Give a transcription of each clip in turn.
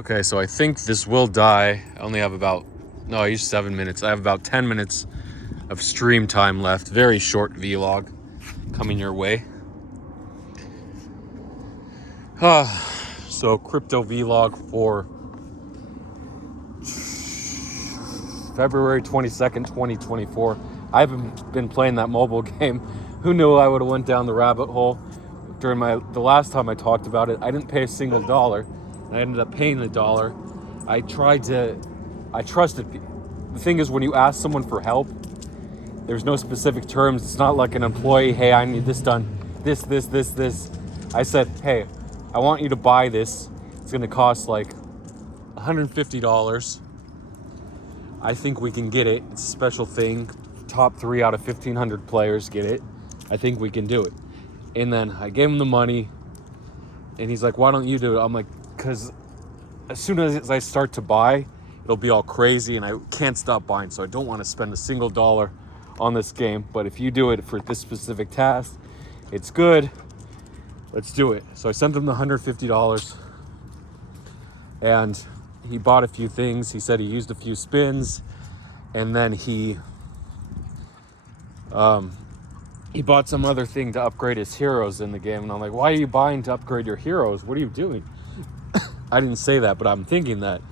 Okay, so I think this will die. I only have I used 7 minutes. I have about 10 minutes of stream time left. Very short vlog coming your way. So crypto vlog for February 22nd, 2024. I haven't been playing that mobile game. Who knew I would have went down the rabbit hole during the last time I talked about it. I didn't pay a single dollar. I ended up paying the dollar. I trusted people. The thing is, when you ask someone for help, there's no specific terms. It's not like an employee, hey, I need this done, this. I said, hey, I want you to buy this. It's gonna cost like $150. I think we can get it. It's a special thing. Top 3 out of 1,500 players get it. I think we can do it. And then I gave him the money, and he's like, why don't you do it? I'm like, because as soon as I start to buy, it'll be all crazy, and I can't stop buying, so I don't want to spend a single dollar on this game. But if you do it for this specific task, it's good. Let's do it. So I sent him the $150, and he bought a few things. He said he used a few spins, and then he bought some other thing to upgrade his heroes in the game. And I'm like, why are you buying to upgrade your heroes? What are you doing? I didn't say that, but I'm thinking that.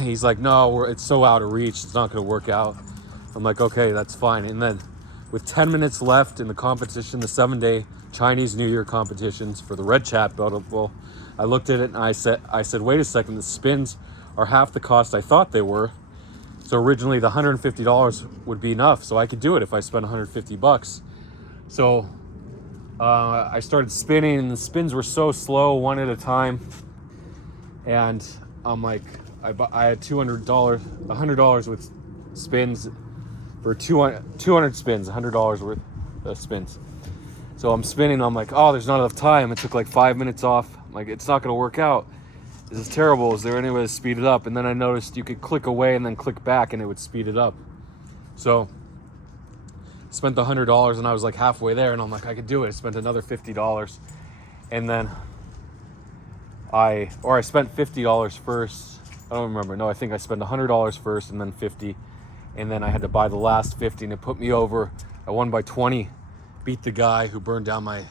He's like, no, it's so out of reach. It's not going to work out. I'm like, okay, that's fine. And then with 10 minutes left in the competition, the 7-day Chinese New Year competitions for the Red Chat Battle, I looked at it and I said, wait a second, the spins are half the cost I thought they were. So originally the $150 would be enough, so I could do it if I spent $150. So I started spinning, and the spins were so slow, one at a time. And I'm like, I had $100 with spins for 200 spins, $100 worth of spins. So I'm spinning, I'm like, oh, there's not enough time. It took like 5 minutes off. I'm like, it's not gonna work out. This is terrible. Is there any way to speed it up? And then I noticed you could click away and then click back and it would speed it up. So I spent the $100 and I was like halfway there, and I'm like, I could do it. I spent another $50. And then I spent $50 first. I don't remember. No, I think I spent $100 first and then $50. And then I had to buy the last $50, and it put me over. I won by 20, beat the guy who burned down my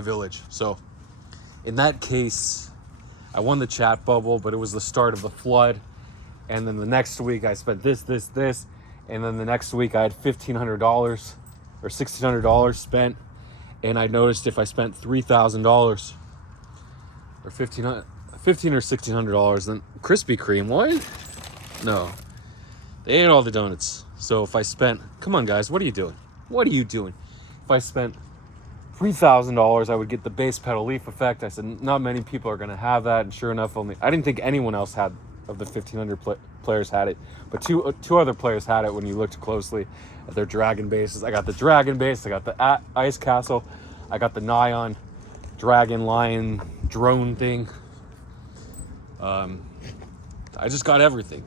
village. So in that case, I won the chat bubble, but it was the start of the flood. And then the next week I spent this. And then the next week I had $1,500 or $1,600 spent. And I noticed if I spent $3,000 or $1,500 or $1,600, then Krispy Kreme, what? No, they ate all the donuts. So if I spent, come on guys, what are you doing? If I spent $3,000, I would get the base pedal leaf effect. I said, not many people are going to have that. And sure enough, I didn't think anyone else of the 1,500 players had it. But two other players had it when you looked closely at their dragon bases. I got the dragon base. I got the ice castle. I got the Nyan dragon lion drone thing. I just got everything.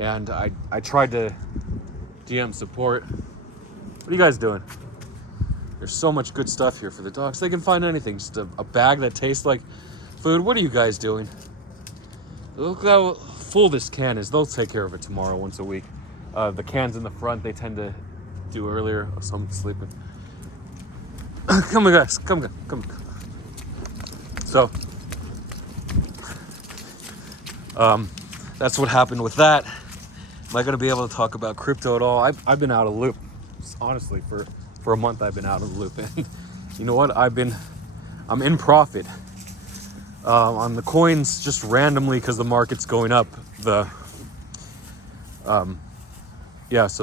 And I tried to DM support. What are you guys doing? There's so much good stuff here for the dogs. They can find anything. Just a bag that tastes like food. What are you guys doing? Look how full this can is. They'll take care of it tomorrow once a week. The cans in the front, they tend to do earlier. Oh, someone's sleeping. Come on, guys. Come. So, that's what happened with that. Am I going to be able to talk about crypto at all? I've been out of the loop. Honestly, for a month I've been out of the loop. And you know what? I'm in profit on the coins just randomly because the market's going up. So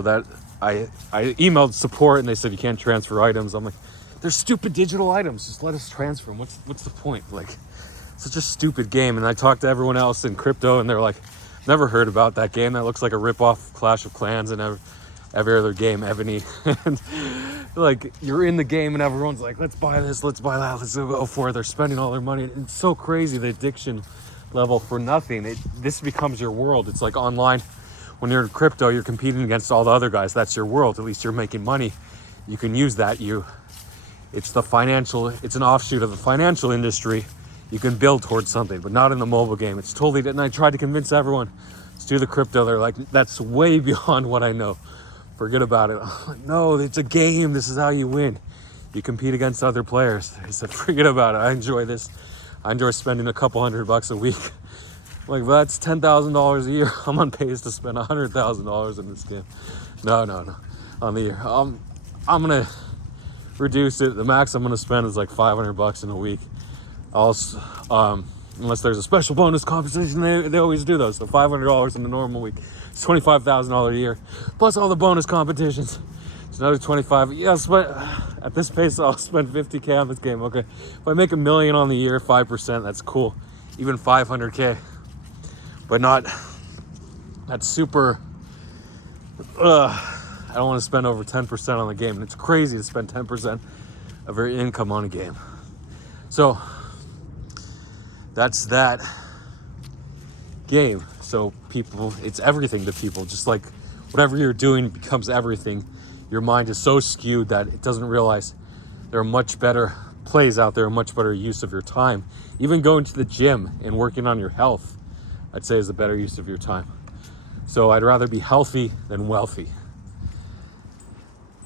that I emailed support and they said you can't transfer items. I'm like, they're stupid digital items. Just let us transfer them. What's the point? Like, such a stupid game. And I talked to everyone else in crypto and they're like, never heard about that game. That looks like a rip-off Clash of Clans and every other game, Ebony. And like, you're in the game and everyone's like, let's buy this, let's buy that, let's go for it. They're spending all their money. It's so crazy, the addiction level for nothing. This becomes your world. It's like online. When you're in crypto, you're competing against all the other guys. That's your world. At least you're making money. You can use that. It's an offshoot of the financial industry. you can build towards something, but not in the mobile game. It's totally, and I tried to convince everyone, let's do the crypto. They're like, that's way beyond what I know. Forget about it. I'm like, no, it's a game. This is how you win. You compete against other players. He said, forget about it. I enjoy this. I enjoy spending a couple $100 a week. I'm like, well, that's $10,000 a year. I'm on pace to spend $100,000 in this game. No, on the year. I'm gonna reduce it. The max I'm gonna spend is like $500 in a week. Also, unless there's a special bonus compensation, they always do those. So $500 in a normal week. It's $25,000 a year, plus all the bonus competitions. It's another 25. Yes, but at this pace, I'll spend $50K on this game. Okay, if I make $1 million on the year, 5%, that's cool. Even $500K, but not. That's super. I don't want to spend over 10% on the game, and it's crazy to spend 10% of your income on a game. So that's that game. So people, it's everything to people. Just like whatever you're doing becomes everything. Your mind is so skewed that it doesn't realize there are much better plays out there, a much better use of your time. Even going to the gym and working on your health, I'd say, is a better use of your time. So I'd rather be healthy than wealthy.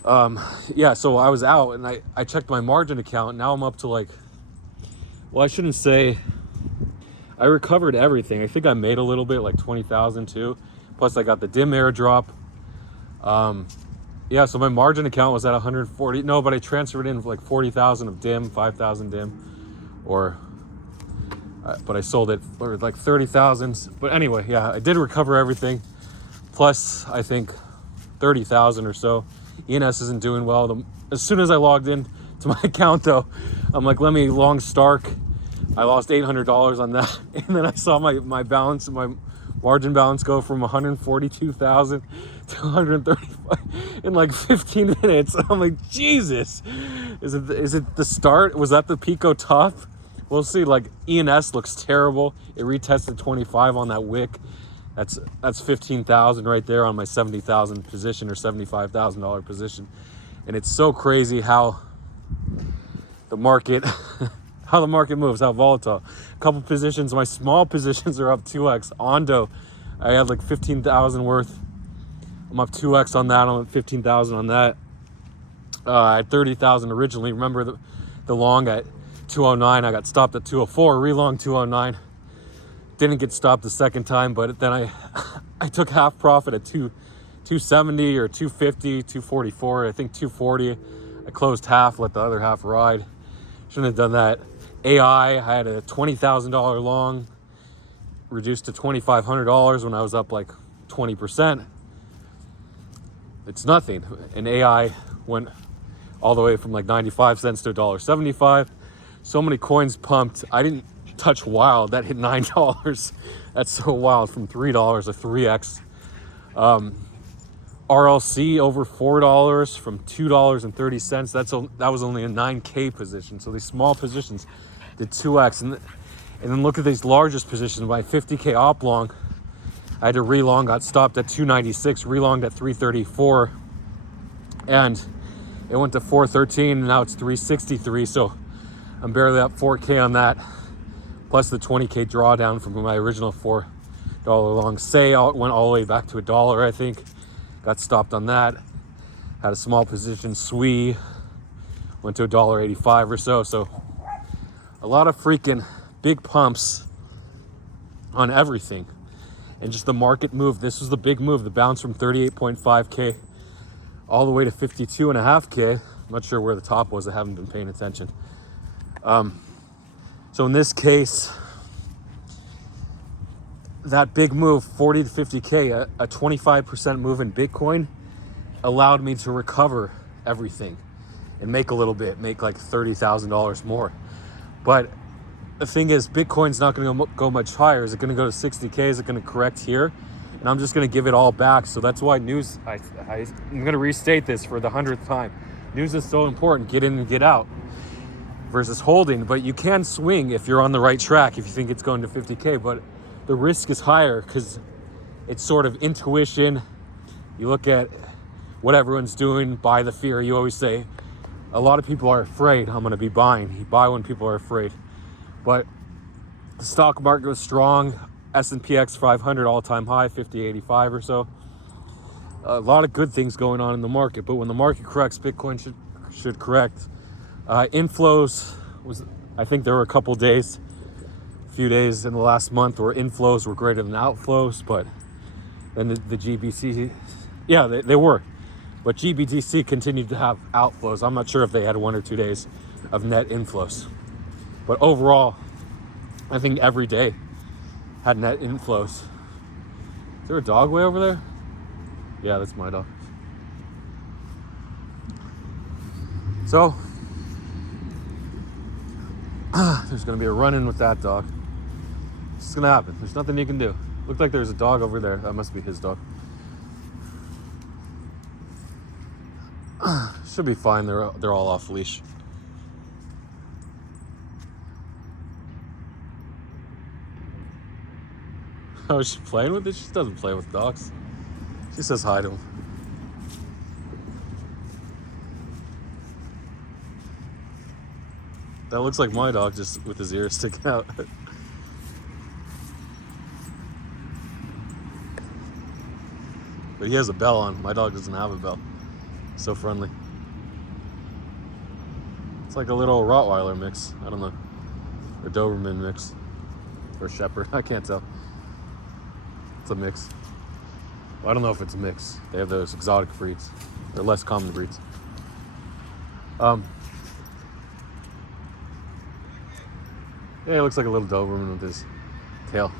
So I was out and I checked my margin account. Now I'm up to like, well, I shouldn't say, I recovered everything. I think I made a little bit, like 20,000 too. Plus I got the DIM airdrop. So my margin account was at 140. No, but I transferred in like 40,000 of DIM, 5,000 DIM, but I sold it for like 30,000. But anyway, yeah, I did recover everything. Plus, I think 30,000 or so. ENS isn't doing well. As soon as I logged in to my account, though, I'm like, let me long Stark. I lost $800 on that, and then I saw my balance, my margin balance, go from 142,000 to 135 in like 15 minutes. I'm like, Jesus, is it the start? Was that the Pico top? We'll see. Like, ENS looks terrible. It retested 25 on that wick. That's 15,000 right there on my 70,000 position or $75,000 position, and it's so crazy how the market moves, how volatile. A couple positions, my small positions are up 2x. Ondo, I had like 15,000 worth. I'm up 2x on that. I'm up 15,000 on that. I had 30,000 originally. Remember the long at 209. I got stopped at 204. Relong 209. Didn't get stopped the second time, but then I took half profit at 270 or 250, 244. I think 240. I closed half, let the other half ride. Shouldn't have done that. AI, I had a $20,000 long, reduced to $2,500 when I was up like 20%. It's nothing. And AI went all the way from like 95 cents to $1.75. So many coins pumped. I didn't touch Wild. That hit $9. That's so wild. From $3 to 3x. RLC over $4 from $2.30. That was only a 9K position. So these small positions did 2x. And then look at these largest positions. My 50K op long, I had to relong, got stopped at 296, relonged at 334, and it went to 413, and now it's 363. So I'm barely up 4K on that, plus the 20K drawdown from my original $4 long. Say went all the way back to $1, I think. Got stopped on that. Had a small position. SWE went to $1.85 or so. So a lot of freaking big pumps on everything. And just the market move. This was the big move. The bounce from 38.5K all the way to 52.5K. I'm not sure where the top was. I haven't been paying attention. So in this case, that big move, 40 to 50K, a 25% move in Bitcoin allowed me to recover everything and make a little bit, make like $30,000 more. But the thing is, Bitcoin's not going to go much higher. Is it going to go to 60K? Is it going to correct here? And I'm just going to give it all back. So that's why news, I'm going to restate this for the 100th time. News is so important. Get in and get out versus holding. But you can swing if you're on the right track, if you think it's going to 50K. But the risk is higher because it's sort of intuition. You look at what everyone's doing, buy the fear. You always say, a lot of people are afraid. I'm going to be buying. You buy when people are afraid. But The stock market was strong. S&P X 500 all-time high, 50.85 or so. A lot of good things going on in the market, but when the market corrects, Bitcoin should correct. Inflows was, I think there were a few days in the last month where inflows were greater than outflows, but then the GBTC, yeah, they were. But GBTC continued to have outflows. I'm not sure if they had 1 or 2 days of net inflows. But overall, I think every day had net inflows. Is there a dog way over there? Yeah, that's my dog. So, there's going to be a run-in with that dog. It's going to happen. There's nothing you can do. Looked like there's a dog over there. That must be his dog. Should be fine. They're all off leash. Oh, is she playing with it? She doesn't play with dogs. She says hi to him. That looks like my dog, just with his ears sticking out. But he has a bell on. My dog doesn't have a bell. So friendly. It's like a little Rottweiler mix. I don't know. Or Doberman mix. Or Shepherd. I can't tell. It's a mix. Well, I don't know if it's a mix. They have those exotic breeds. They're less common breeds. Yeah, it looks like a little Doberman with his tail.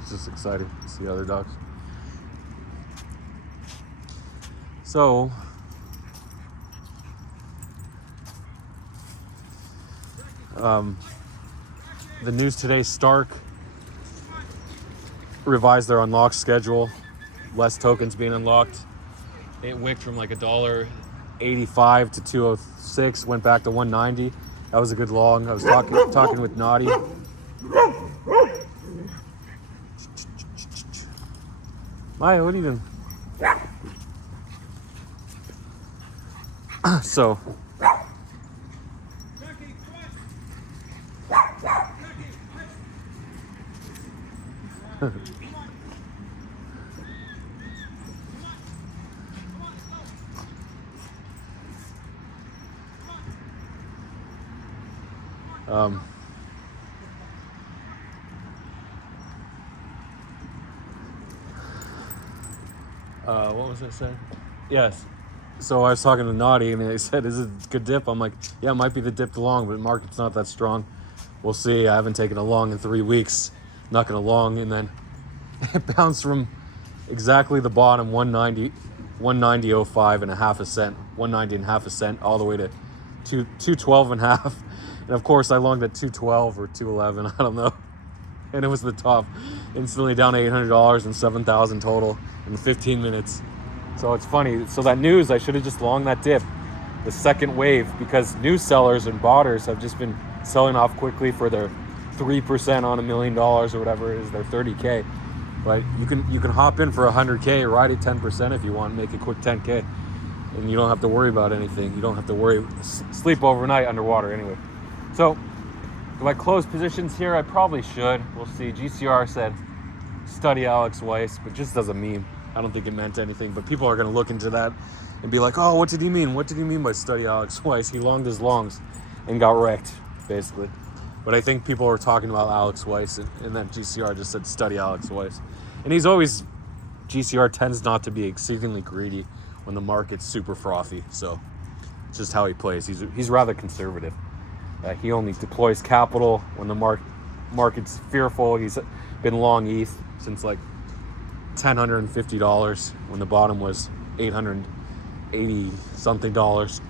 It's just exciting to see other dogs. So, the news today, Stark revised their unlock schedule. Less tokens being unlocked. It wicked from like $1.85 to $2.06, went back to $1.90. That was a good long. I was talking with Naughty. Maya, what are you doing? So, what was I saying? Yes. So I was talking to Naughty, and they said, "Is it a good dip?" I'm like, "Yeah, it might be the dip to long, but the market's not that strong. We'll see. I haven't taken a long in 3 weeks. Not gonna long, and then it bounced from exactly the bottom, 190.05 and a half a cent, 190 and a half a cent, all the way to 212 and a half. And of course, I longed at 212 or 211. I don't know. And it was the top, instantly down $800 and 7,000 total in 15 minutes. So it's funny. So that news, I should have just longed that dip, the second wave, because news sellers and botters have just been selling off quickly for their 3% on $1 million or whatever it is, their 30K. But you can hop in for 100K, ride at 10% if you want, make a quick 10K, and you don't have to worry about anything. You don't have to sleep overnight underwater anyway. So, do I close positions here? I probably should. We'll see. GCR said study Alex Weiss, but just as a meme. I don't think it meant anything, but people are going to look into that and be like, "Oh, what did he mean? What did he mean by study Alex Weiss? He longed his longs and got wrecked," basically. But I think people are talking about Alex Weiss, and then GCR just said study Alex Weiss. And GCR tends not to be exceedingly greedy when the market's super frothy, so it's just how he plays. He's rather conservative. He only deploys capital when the market's fearful. He's been long ETH since like $1,050 when the bottom was $880 something dollars.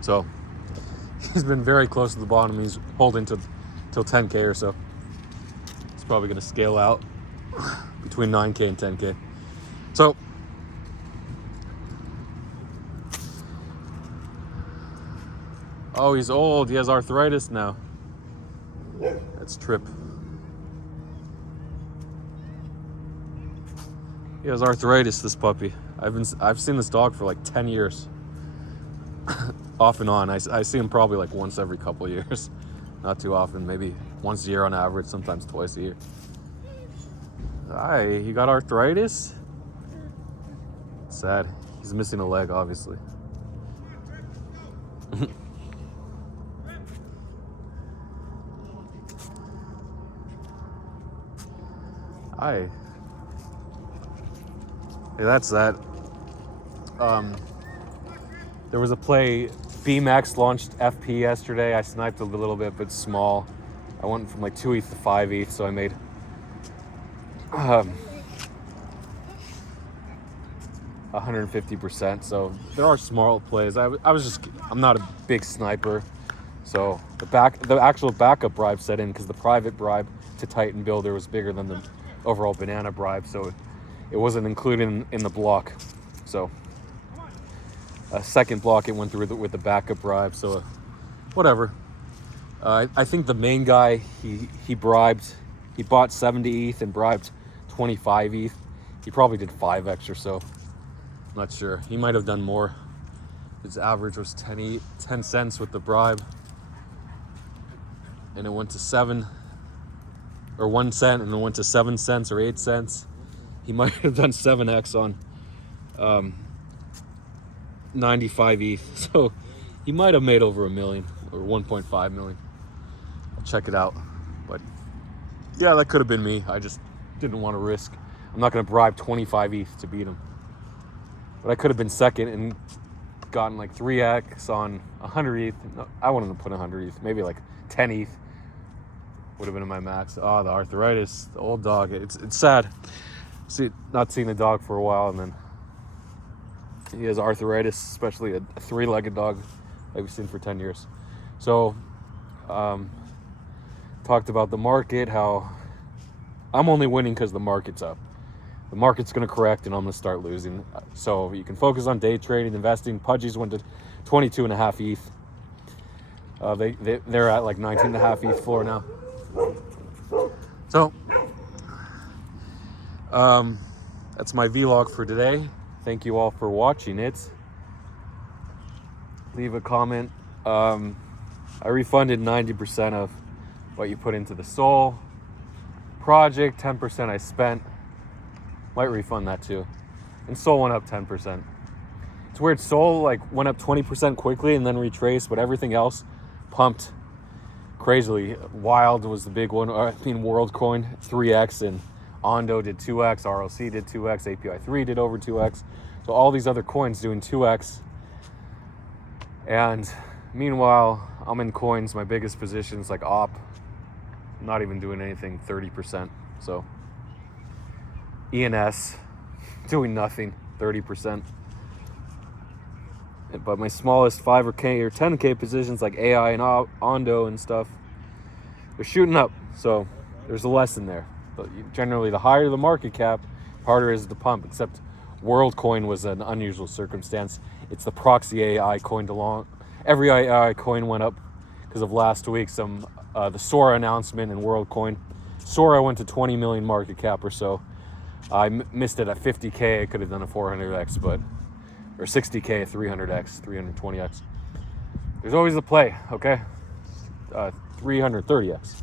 So he's been very close to the bottom. He's holding till 10K or so. He's probably going to scale out between 9K and 10K. So oh, he's old. He has arthritis now. That's Trip. He has arthritis, this puppy. I've seen this dog for like 10 years. Off and on. I see him probably like once every couple of years. Not too often, maybe once a year on average, sometimes twice a year. Hi, he got arthritis? Sad. He's missing a leg, obviously. Hi. Hey, that's that. There was a play. BMAX launched FP yesterday. I sniped a little bit, but small. I went from like 2 ETH to 5 ETH, so I made 150%. So there are small plays. I'm not a big sniper. So the actual backup bribe set in because the private bribe to Titan Builder was bigger than the overall banana bribe, so it wasn't included in the block. So a second block it went through with the backup bribe. So whatever. I think the main guy he bought 70 ETH and bribed 25 ETH. He probably did 5x or so. Not sure. He might have done more. His average was 10 cents with the bribe, and it went to 1 cent, and it went to 7 cents or 8 cents. He might have done 7x on 95 ETH. So he might have made over $1 million or 1.5 million. I'll check it out. But yeah, that could have been me. I just didn't want to risk. I'm not going to bribe 25 ETH to beat him. But I could have been second and gotten like 3x on 100 ETH. No, I wouldn't have put 100 ETH. Maybe like 10 ETH would have been in my max. Oh, the arthritis, the old dog. It's sad. Not seeing the dog for a while, and then he has arthritis, especially a 3-legged dog like we've seen for 10 years. So, talked about the market, how I'm only winning because the market's up. The market's going to correct, and I'm going to start losing. So you can focus on day trading, investing. Pudgies went to 22.5 ETH. They're at like 19.5 ETH floor now. So, that's my vlog for today. Thank you all for watching it. Leave a comment. I refunded 90% of what you put into the Sol project. 10% I spent. Might refund that too. And Sol went up 10%. It's weird. Sol like went up 20% quickly and then retraced, but everything else pumped crazily. Wild was the big one. WorldCoin 3x, and Ondo did 2x, RLC did 2x, API3 did over 2x. So all these other coins doing 2x. And meanwhile, I'm in coins, my biggest positions like OP, not even doing anything, 30%. So ENS doing nothing, 30%. But my smallest 5K or 10K positions like AI and Ondo and stuff, they're shooting up. So there's a lesson there. But generally, the higher the market cap, harder is the pump, except WorldCoin was an unusual circumstance. It's the proxy AI coin along. Every AI coin went up because of last week, the Sora announcement and WorldCoin. Sora went to 20 million market cap or so. I missed it at 50K. I could have done a 400x, or 60K, 300x, 320x. There's always a play, okay? 330x.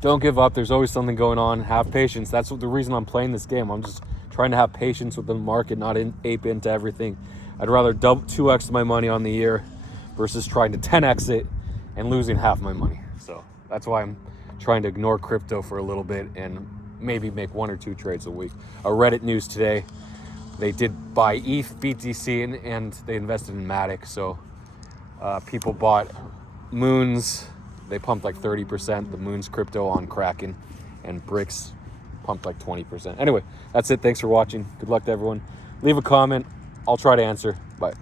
Don't give up. There's always something going on. Have patience. That's the reason I'm playing this game. I'm just trying to have patience with the market, not ape into everything. I'd rather 2x my money on the year versus trying to 10x it and losing half my money. So that's why I'm trying to ignore crypto for a little bit and maybe make 1 or 2 trades a week. Reddit news today, they did buy ETH, BTC, and they invested in Matic. So people bought Moons. They pumped like 30%. The Moons crypto on Kraken, and Bricks pumped like 20%. Anyway, that's it. Thanks for watching. Good luck to everyone. Leave a comment. I'll try to answer. Bye.